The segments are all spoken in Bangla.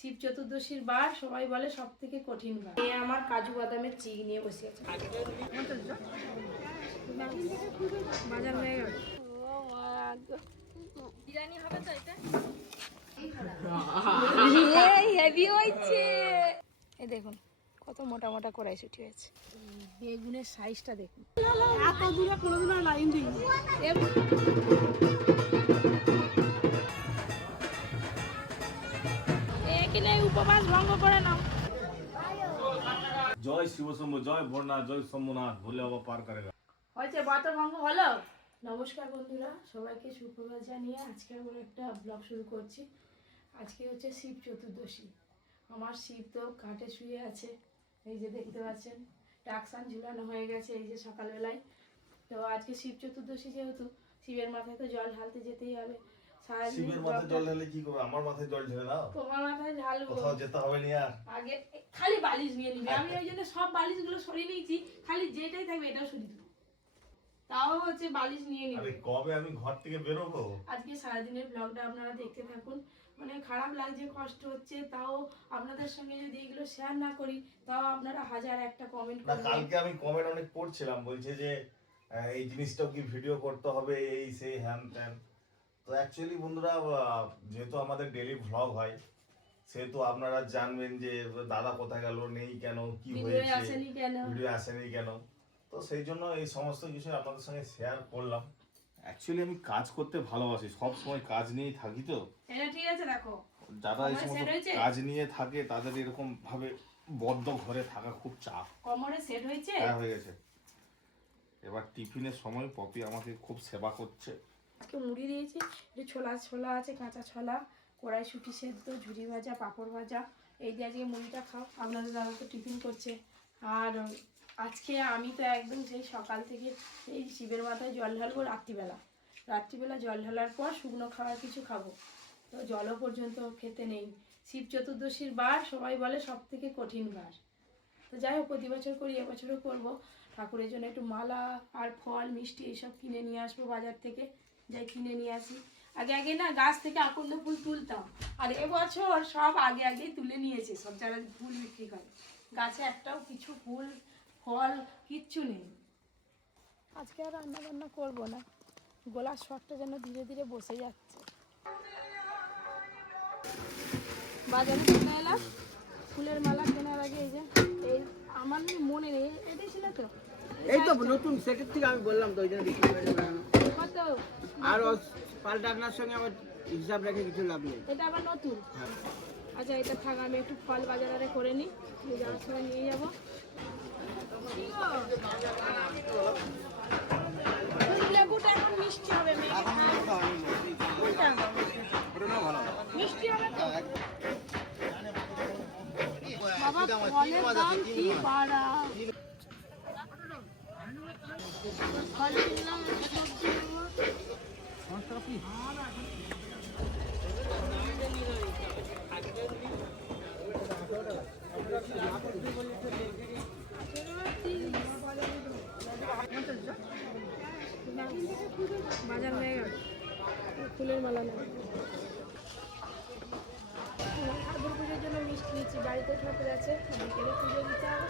শিব চতুর্দশীর বার সবাই বলে সব থেকে কঠিন বার। আমার কাজু বাদামের চিক নিয়ে বসে আছে। বাজার হয়ে গেল। বিরিয়ানি হবে তো এটা? হেভি হয়েছে। এই দেখুন কত মোটা মোটা কড়াইশুঁটি হয়েছে। বেগুনের সাইজটা দেখুন। এত দূরে কোনোদিন লাইন দিই এখানে উপবাস ভঙ্গ করে নাও। জয় শিবশম্ভু, জয় ভোরনাথ, জয় শম্ভুনাথ, ভুলে বাবা পার করেগা। হয়েছে ব্রত ভঙ্গ হলো। নমস্কার বন্ধুরা, সবাইকে সুপ্রভাত জানিয়ে আজকে আমরা একটা ব্লগ শুরু করছি। আজকে হচ্ছে শিব চতুর্দশী। আমার শিব তো কাঠে শুয়ে আছে, এই যে দেখতে পাচ্ছেন টাকসান ঝুলানো হয়ে গেছে এই যে সকালবেলায়। তো আজকে শিব চতুর্দশী যেহেতু শিবের মাথায় তো জল ঢালতে যেতেই হবে। শিবের মাথায় জল ঢালে কি করবে? আমার মাথায় জল ঢেলে নাও। তোমার মাথায় ঢালবো, কোথাও যেতে হবে না। আর আগে খালি বালিশ নিয়ে নিবি। আমি ওই জন্য সব বালিশগুলো সরিয়ে নিয়েছি, খালি যেটাই থাকবে এটাও সরিয়ে দেবো। তাও হচ্ছে বালিশ নিয়ে নিবি। আরে কবে আমি ঘর থেকে বেরোবো? আজকে সারাদিনের ব্লগটা আপনারা দেখতে থাকুন। মানে খারাপ লাগছে, কষ্ট হচ্ছে, তাও আপনাদের সঙ্গে যদি এগুলো শেয়ার না করি তাও আপনারা হাজার একটা কমেন্ট না, করবেন। কালকে আমি কমেন্ট অনেক পড়ছিলাম, বলছে যে এই জিনিসটাও কি ভিডিও করতে হবে, এই সেই হ্যান ত্যান। তো অ্যাকচুয়ালি বন্ধুরা, যেহেতু আমাদের ডেইলি ভ্লগ হয়, সেহেতু আপনারা জানবেন যে দাদা কোথায় গেল, নেই কেন, কি ভিডিও হয়েছে, আসেনি কেন। ভিডিও আসেনি কেন। তো সেই জন্য এই সমস্ত কিছু আপনাদের সঙ্গে শেয়ার করলাম। অ্যাকচুয়ালি আমি কাজ করতে ভালোবাসি, সব সময় কাজ নিয়েই থাকি। তো এটা ঠিক আছে, দেখো যারা এই সমস্ত কাজ নিয়ে থাকে তাদের এরকম ভাবে বদ্ধ ঘরে থাকা খুব চাপ। কোমরে সেট হয়েছে? হ্যাঁ, হয়ে গেছে। এবার টিফিনের সময় পপি আমাকে খুব সেবা করছে। আজকে মুড়ি দিয়েছি, একটু ছোলা আছে, কাঁচা ছোলা, কড়াইশুঁটি সেদ্ধ, ঝুরি ভাজা, পাঁপড় ভাজা, এই দিয়ে আজকে মুড়িটা খাও। আপনাদের দাদা তো টিফিন করছে। আর আজকে আমি তো একদম সেই সকাল থেকে এই শিবের মাথায় জল ঢালবো রাত্রিবেলা জল ঢালার পর শুকনো খাবার কিছু খাবো। তো জলও পর্যন্ত খেতে নেই। শিব চতুর্দশীর বার সবাই বলে সব থেকে কঠিন বার। তো যাই হোক, প্রতি বছর করি, এবছরও করবো। ঠাকুরের জন্য একটু মালা আর ফল মিষ্টি এইসব কিনে নিয়ে আসবো বাজার থেকে। যাই কিনে নিয়ে আসি। আগে না গাছ থেকে আকন্দ ফুল তুলতাম, আর এবছর সব আগেই তুলে নিয়েছে সব যারা ফুল বিক্রি করে। গাছে একটাও কিছু ফুল ফল কিচ্ছু নেই। আজকে আর রান্না বান্না করবো না, গলার স্বরটা যেন ধীরে ধীরে বসে যাচ্ছে। বাজারে কিনে এলাম ফুলের মালা কেনার আগে। এই যে এই আমার মনে নেই, এটাই ছিল তো, এই তো নতুন সেটের থেকে আমি বললাম তো, ওই জন্য বিক্রি করে বেড়ানো। কত? আর পাল্টা আপনার সঙ্গে আমার হিসাব রেখে কিছু লাভ নেই। এটা আবার নতুন? আচ্ছা, এটা থাক, আমি একটু ফল বাজারে করে নিই, যাওয়ার সময় নিয়ে যাবো। লেবুটা এখন মিষ্টি হবে, মিষ্টি হবে তো বাবা। ফলের দাম কি বাড়া! ফল কিনলাম, সবজি বাজার হয়ে গেল। ফুলের মালা নেই। ঠাকুর পুজোর জন্য মিষ্টি নিচ্ছি, বাড়িতে ঠাকুর আছে, বিকেলে পুজো দিতে হবে।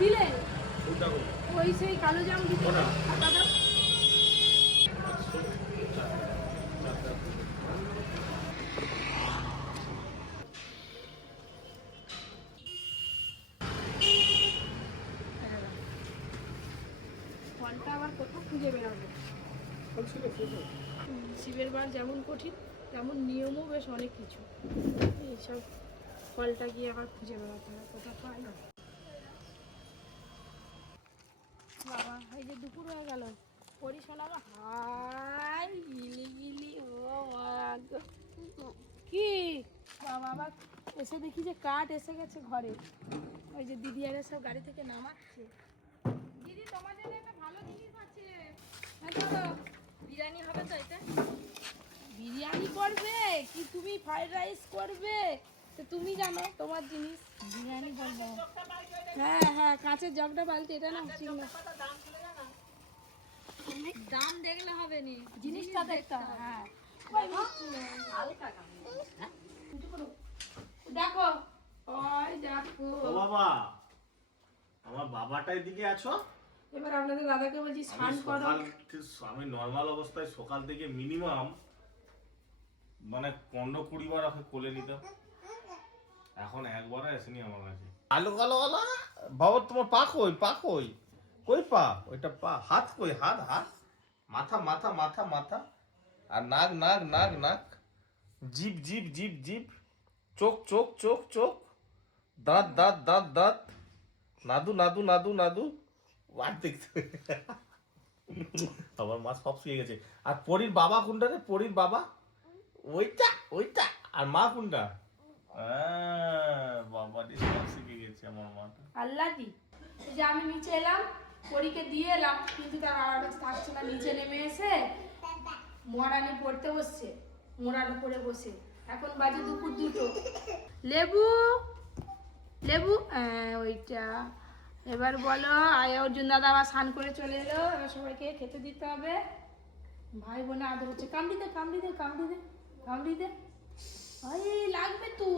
দিলে ওই সেই কালো জাম দিতে ফলটা আবার কোথাও খুঁজে বেড়াবো। শিবের বার যেমন কঠিন তেমন নিয়মও বেশ অনেক কিছু। এইসব ফলটা গিয়ে আবার খুঁজে বেড়াতে হবে, কোথাও পাই না। বাবা, এই যে দুপুর হয়ে গেল, পরি শোনাবো হাই গিলি গিলি। ও কি বাবা, আবার এসে দেখি যে কাঠ এসে গেছে ঘরে। ওই যে দিদি আর সব গাড়ি থেকে নামাচ্ছে। দিদি, তোমার জন্য একটা ভালো জিনিস আছে। বিরিয়ানি হবে তো? এটা বিরিয়ানি করবে কি তুমি? ফ্রাইড রাইস করবে? তো তুমি জানো তোমার জিনিস, বিরিয়ানি করবো। হ্যাঁ, কাঁচের জগটা বালতি, এটা না দাম দেখলে হবে নি, জিনিসটা দেখতে হবে। হ্যাঁ হালকা দাম। দেখো, ওই দেখো। ও বাবা, আমার বাবাটা এদিকে আছো? এবার আপনাদের দাদাকে বলছি স্নান করো। আমি নর্মাল অবস্থায় সকাল থেকে মিনিমাম মানে 15-20 বার ওকে কোলে নিতাম, এখন একবারও আসেনি আমার কাছে। আলো কালো কালো বাবা, তোমার পা কই? পা কই? কই পা? ওইটা পা। হাত কই? হাত হাত। মাথা মাথা মাথা মাথা। আর নাক নাক নাক নাক। জিভ জিভ জিভ জিভ। চোখ চোখ চোখ চোখ। দাঁত দাঁত দাঁত দাঁত। নাদু নাদু নাদু নাদু। আর দেখতে আমার মা সব শিখে গেছে। আর পরীর বাবা কোনটা রে? পরীর বাবা ওইটা ওইটা। আর মা কোনটা? বাবা রে, সব শিখে গেছে আমার মা। আল্লাহ দি, এই যে আমি নিচে এলাম, পরীকে দিয়ে এলাম, কিন্তু তার আমার কাছে থাকছে না। নিচে নেমে এসে মরানি পড়তে বসছে, মোড়ার উপরে বসে। এখন বাজে দুপুর 2টো। লেবু লেবু, ওইটা। এবার বলো, আয় অর্জুন দাদা আবার স্নান করে চলে এলো, এবার সবাইকে খেতে দিতে হবে। ভাই বোনে আদর হচ্ছে। কামড়ি দে কামড়ি দে কামড়ি দে কামড়ি দে। এই লাগবে তো।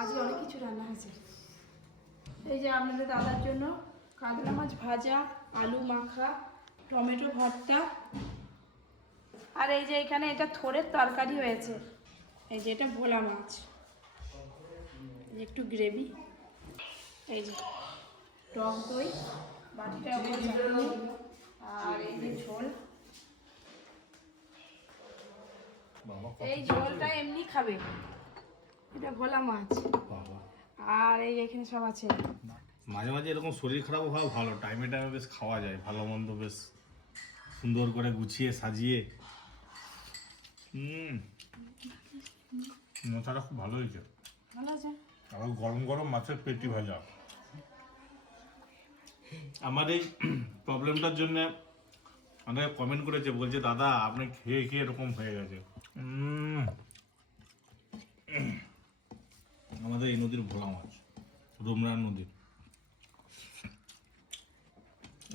আজকে অনেক কিছু রান্না হয়েছে। এই যে আপনাদের দাদার জন্য কাতলা মাছ ভাজা, আলু মাখা, টমেটো ভর্তা, আর এই যে এখানে এটা থোড়ের তরকারি হয়েছে। এই যে এটা ভোলা মাছ, একটু গ্রেভি, এই যে টক দই, বাটিটা ওপর চাটনি, আর এই যে ঝোল। এই ঝোলটা এমনি খাবে, এটা ভোলা মাছ। আর এই এখানে সব আছে। মাঝে মাঝে এরকম শরীর খারাপ হওয়া ভালো, টাইমে টাইমে বেশ খাওয়া যায়, ভালো মন্দ বেশ সুন্দর করে গুছিয়ে সাজিয়ে। মাথাটা খুব ভালো হয়েছে। ভালো আছে। আবার গরম গরম মাছের পেটি ভাজা। আমার এই প্রবলেমটার জন্য অনেক কমেন্ট করেছে, বলছে দাদা আপনি খেয়ে খেয়ে এরকম হয়ে গেছে। আমাদের এই নদীর ভোলা মাছ, রুমরান নদীর।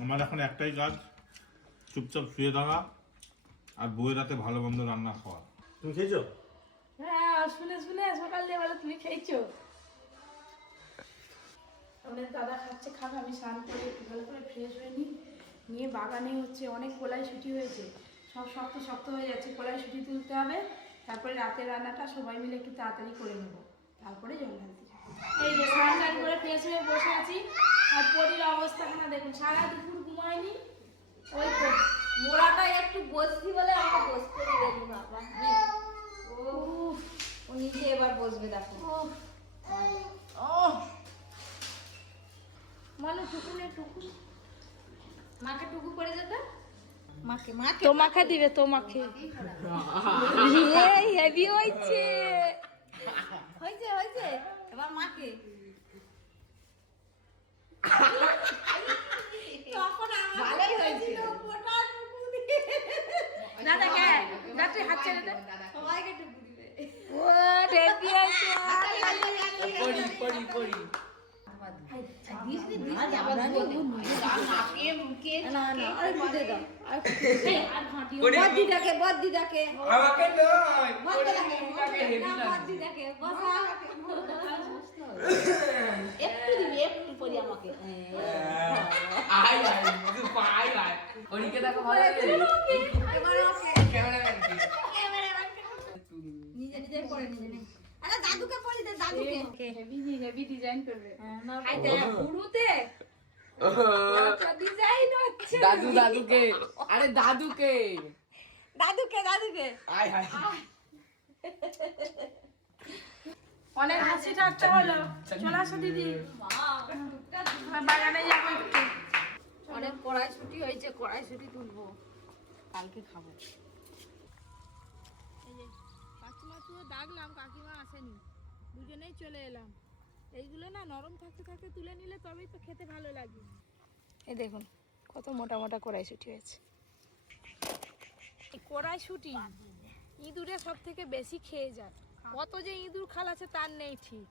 আমার এখন একটাই কাজ, চুপচাপ শুয়ে থাকা আর বউয়ের রাতে ভালো মন্দ রান্না খাওয়া। তুমি খেয়েছো? হ্যাঁ, শুনে শুনে সকাল দিয়ে বলো তুমি খেয়েছো। আমাদের দাদা খাচ্ছে, খাবে। আমি স্নান করে একটু ভালো করে ফ্রেশ হয়ে নিয়ে বাগানে হচ্ছে অনেক কলাইশুঁটি হয়েছে, সব শক্ত শক্ত হয়ে যাচ্ছে। কলাইশুঁটি তুলতে হবে, তারপরে রাতের রান্নাটা সবাই মিলে একটু তাড়াতাড়ি করে নেবো, তারপরে জল ঢালতে যাবো। এই যে স্নান টান করে ফ্রেশ হয়ে বসে আছি, আর পরীর অবস্থাখানা দেখুন, সারা দুপুর ঘুমায়নি। ওই তো মোড়াটা একটু বসবি বলে আমাকে বসতে দিলেনি বাবা। ও নিজে এবার বসবে, দেখো। মানে টুকুনে টুকু, মাকে টুকু করে যেতে, মাকে মাকে তোমাকে দিবে, তোমাকে। এই হেভি হয়েছে, হয়েছে হয়েছে, এবার মাকে। তখন ভালোই হয়েছে। দাদাকে দাঁতে হাত ছেড়ে দে। সবাইকে টুকু দিবে। ও হেভি হয়েছে। বদ্দিটাকে আমাকে নয়, বদ্দিটাকে বসা একটু দিবি, একটু পরি আমাকে। আই আই তুই পাই আই ওদিকে দেখো ভালো লাগে। এবার ওকে ক্যামেরাম্যান কি নিজে নিজে করে নিজে নিজে। আরে দাদুকে পরি দে, দাদুকে। হেভি ডিজাইন করবে। না আই দেখ পুরুতে ডিজাইন হচ্ছে। দাদু দাদুকে, আরে দাদুকে দাদুকে দাদুকে আই আই অনেক হাসি ঠাট্টা হলো। চলে আসো দিদি, বাগানে যাবো একটু। অনেক কড়াইশুঁটি হয়েছে, কড়াইশুঁটি তুলবো, কালকে খাবো। এই যে কাকিমা তুই ডাকলাম, কাকিমা আসেনি, দুজনেই চলে এলাম। এইগুলো না নরম থাকতে থাকতে তুলে নিলে তবেই তো খেতে ভালো লাগে। এই দেখুন কত মোটা মোটা কড়াইশুঁটি হয়েছে। এই কড়াইশুঁটি ইঁদুরে সব থেকে বেশি খেয়ে যায়। কত যে ইঁদুর খাল আছে তার নেই ঠিক।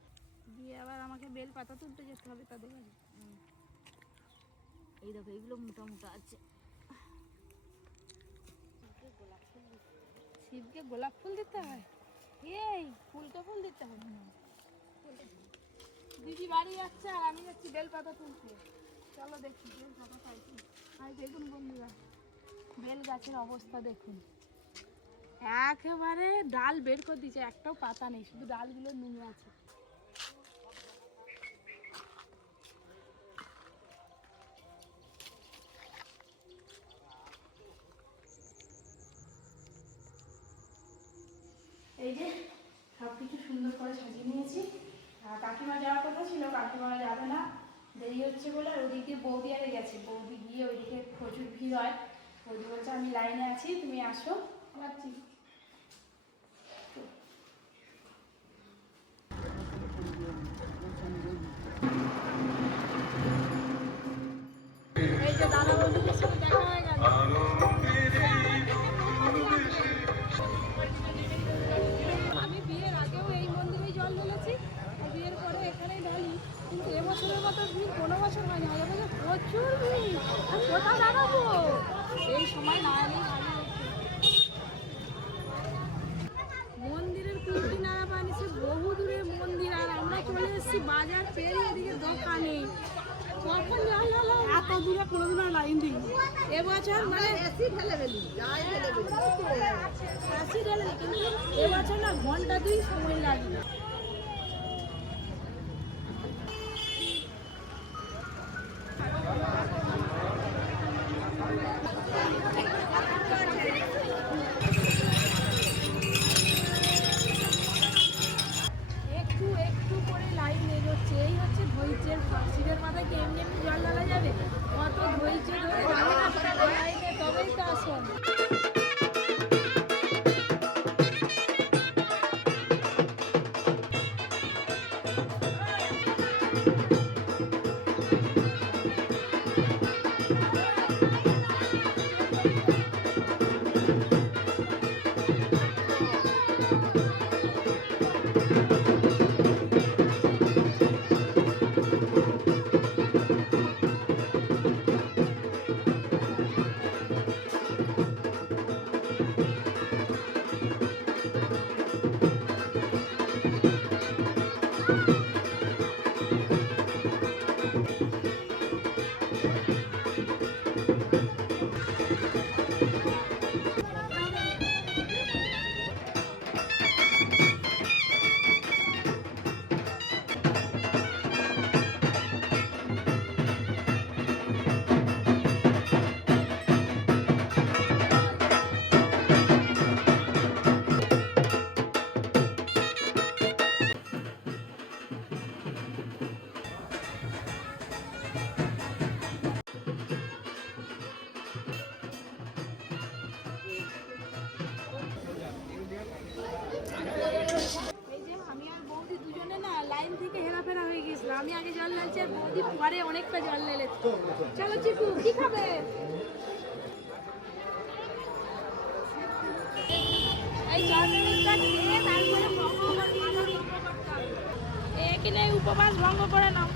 দিয়ে আবার আমাকে বেল পাতা তুলতে যেতে হবে তাদের বাড়ি। এই দেখো এইগুলো মোটা মোটা আছে। শিবকে গোলাপ ফুল দিতে হয়, এই ফুলটা ফুল দিতে হবে না। দিদি বাড়ি যাচ্ছে আর আমি যাচ্ছি বেলপাতা তুলতে। চলো দেখি বেলপাতা পাইছি। আর দেখুন বন্ধুরা বেল গাছের অবস্থা দেখুন, একেবারে ডাল বের করে দিয়েছে, একটাও পাতা নেই, শুধু ডালগুলো নুয়ে আছে। এই যে সব কিছু সুন্দর করে সাজিয়ে নিয়েছি। আর কাকিমা যাওয়ার কথা ছিল, কাকিমা যাবে না, দেরি হচ্ছে বলে। আর ওদিকে বৌদি আরে গেছে, বৌদি গিয়ে ওইদিকে প্রচুর ভিড় হয়। বৌদি বলছে আমি লাইনে আছি, তুমি আসো। যাচ্ছি। এই যে দাদা বৌদিদের সাথে দেখা হয়ে গেল। আমি বিয়ের আগেও এই মন্দিরেই জল ঢেলেছি, আর বিয়ের পরে এখানেই ঢালি, কিন্তু এবছরের মতো ভিড় কোনো বছর হয়নি। এবছর প্রচুর ভিড়, আর কোথাও দাঁড়াবো এই সময় না এলেই ভালো হতো। মন্দিরের কুলটি নাড়া বানিয়েছে, বহু দূরে মন্দির, আর আমরা চলে এসেছি বাজার পেরিয়ে এদিকে দোকানে। কখন জল ঢালো, এত দূরে কোনোদিন আর লাইন দিই এবছর, মানে অ্যাসিড ঢেলে, কিন্তু এবছর না ঘন্টা 2 সময় লাগবে। একটু একটু করে লাইন এগোচ্ছে, এই হচ্ছে ধৈর্যের ফল। শিবের মাথায় কি এমনি এমনি জল ঢালা যাবে? কত ধৈর্য ধরে লাইনে, তবেই তো আসেন। এই যে আমি আর বৌদি দুজনে না লাইন থেকে হেরাফেরা হয়ে গেছিলাম। আমি আগে জল ঢালছি আর বৌদি পরে অনেকটা জল ঢেলেছে। চলো চিকু, কি খাবে? এই জলটা খেয়ে তারপরে এখানে উপবাস ভঙ্গ করে নাও।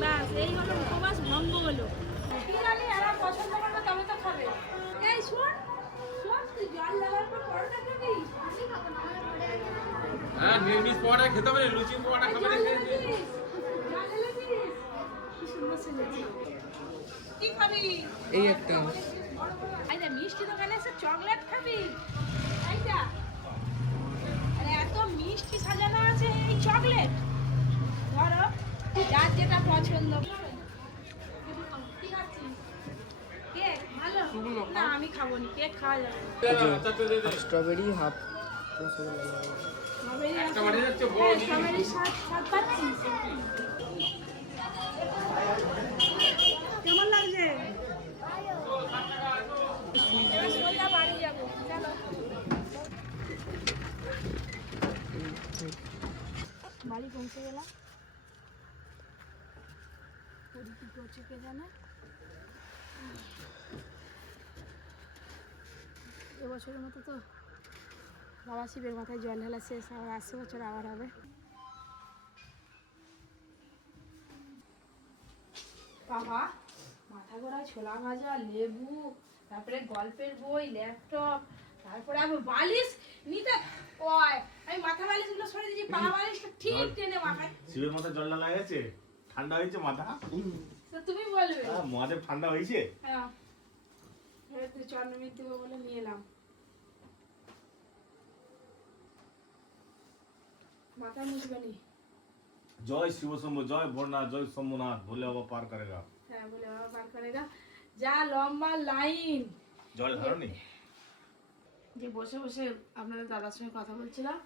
ব্যাস এই হলো উপবাস ভঙ্গ হলো। কি জানি এরা পছন্দ করবে তবে তো খাবে। এই শোন শোন, তুই জল ঢালার পর পরোটা খাবি? আমি খাবো না, আমার ঘরে আছে। হ্যাঁ, নিরামিষ পরোটা খেতে হবে, লুচি পরোটা খাবে না। জল ঢেলেছিস? কি সুন্দর সেজেছে। কি খাবি? এই একটা এই যে মিষ্টি দোকানে এসে চকলেট খাবি? এইটা আরে এত মিষ্টি সাজানো আছে, এই চকলেট ধরো যার যেটা পছন্দ। কি খাচ্ছিস? কেক? ভালো না, আমি খাবো নি, কেক খাওয়া যাবে। স্ট্রবেরি হাফ স্ট্রবেরি স্বাদ পাচ্ছিস? কেমন লাগছে? সোজা বাড়ি যাবো, চলো। বাড়ি পৌঁছে গেলাম। কি করছে কে জানে। এবছরের মতো তো বাবা শিবের মাথায় জল ঢালা শেষ, আবার 80 বছর আবার হবে। বাবা, মাথা ঘোরায় ছোলা ভাজা, লেবু, তারপরে গল্পের বই, ল্যাপটপ, তারপরে আমি বালিশ নিতে কয়, আমি মাথা বালিশগুলো সরে দিয়েছি, পা বালিশটা ঠিক টেনে মাথায়। শিবের মাথায় জল ঢালা গেছে, ঠান্ডা হয়েছে মাথা। তো তুমি বলবে। মহাদেব ঠান্ডা হয়েছে। হ্যাঁ, এবার তুই চন্দ্রমিত দেবো বলে নিয়ে এলাম। মাথা মুছবে নি। জয় শিব শম্ভু, জয় ভোরনাথ, জয় শম্ভুনাথ, ভোলে বাবা পার করেগা। হ্যাঁ, বলে বাবা পার করেগা। যা লম্বা লাইন। জল ঢালনি? যে বসে বসে আপনাদের দাদার সঙ্গে কথা বলছিলাম,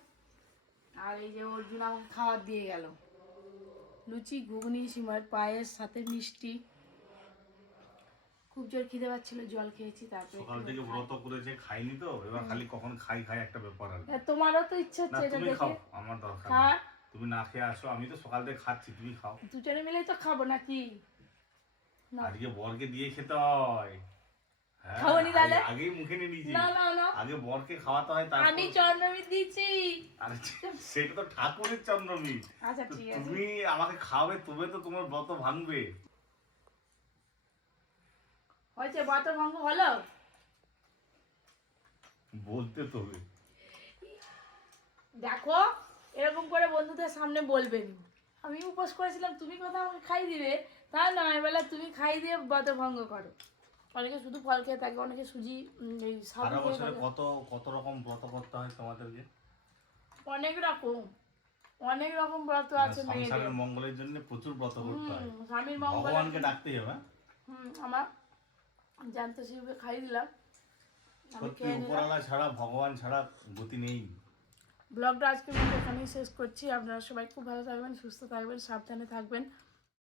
আর এই যে অর্জুন আমাকে খাবার দিয়ে গেল, লুচি, ঘুগনি, সিমার পায়েস, সাথে মিষ্টি। খুব জোর খিদে পাচ্ছিল, জল খেয়েছি, তারপরে সকাল থেকে ব্রত করেছে, খাইনি তো, এবার খালি কখন খাই খাই একটা ব্যাপার আর কি। তোমারও তো ইচ্ছা না হচ্ছে এটা তুমি দেখে। খাও, আমার দরকার খা, নেই। তুমি না খেয়ে আসো, আমি তো সকাল থেকে খাচ্ছি, তুমি খাও। দুজনে মিলেই তো খাবো নাকি? না। আজকে বরকে দিয়ে খেতে হয়। হ্যাঁ, খাওনি তাহলে? আগেই মুখে নিয়ে নিয়েছি। না না না, আগে বরকে খাওয়াতে হয়, আমি তারপর। চন্দ্রমিত দিচ্ছি। আরে সেটা তো ঠাকুরের চন্দ্রমিত। আচ্ছা তো ঠিক আছে। তুমি আমাকে খাওয়াবে, তবে তো তোমার ব্রত ভাঙবে। হয়েছে, বাত ভঙ্গ হলো। বলতে তো হবে। দেখো, এরকম করে বন্ধুদের সামনে বলবেন, আমি উপোস করেছিলাম, তুমি কথা আমাকে খাই দিবে তা নয়, বলে তুমি খাই দিয়ে ব্রত ভঙ্গ করো। অনেকে শুধু ফল খেয়ে থাকে, অনেকে সুজি, এই সাবু সারা খেয়ে বছরে থাকে। কত কত রকম ব্রত করতে হয় তোমাদেরকে? অনেক রকম, অনেক রকম ব্রত আছে মেয়েদের। সংসারের মঙ্গলের জন্য প্রচুর ব্রত করতে হয়। স্বামীর মঙ্গল। ভগবানকে ডাকতে হবে। আমার জানতো শিবকে খাই দিলাম, আমি সত্যি খেয়ে নিলাম। উপরওয়ালা ছাড়া, ভগবান ছাড়া গতি নেই। ব্লগটা আজকে আমি এখানেই শেষ করছি। আপনারা সবাই খুব ভালো থাকবেন, সুস্থ থাকবেন, সাবধানে থাকবেন।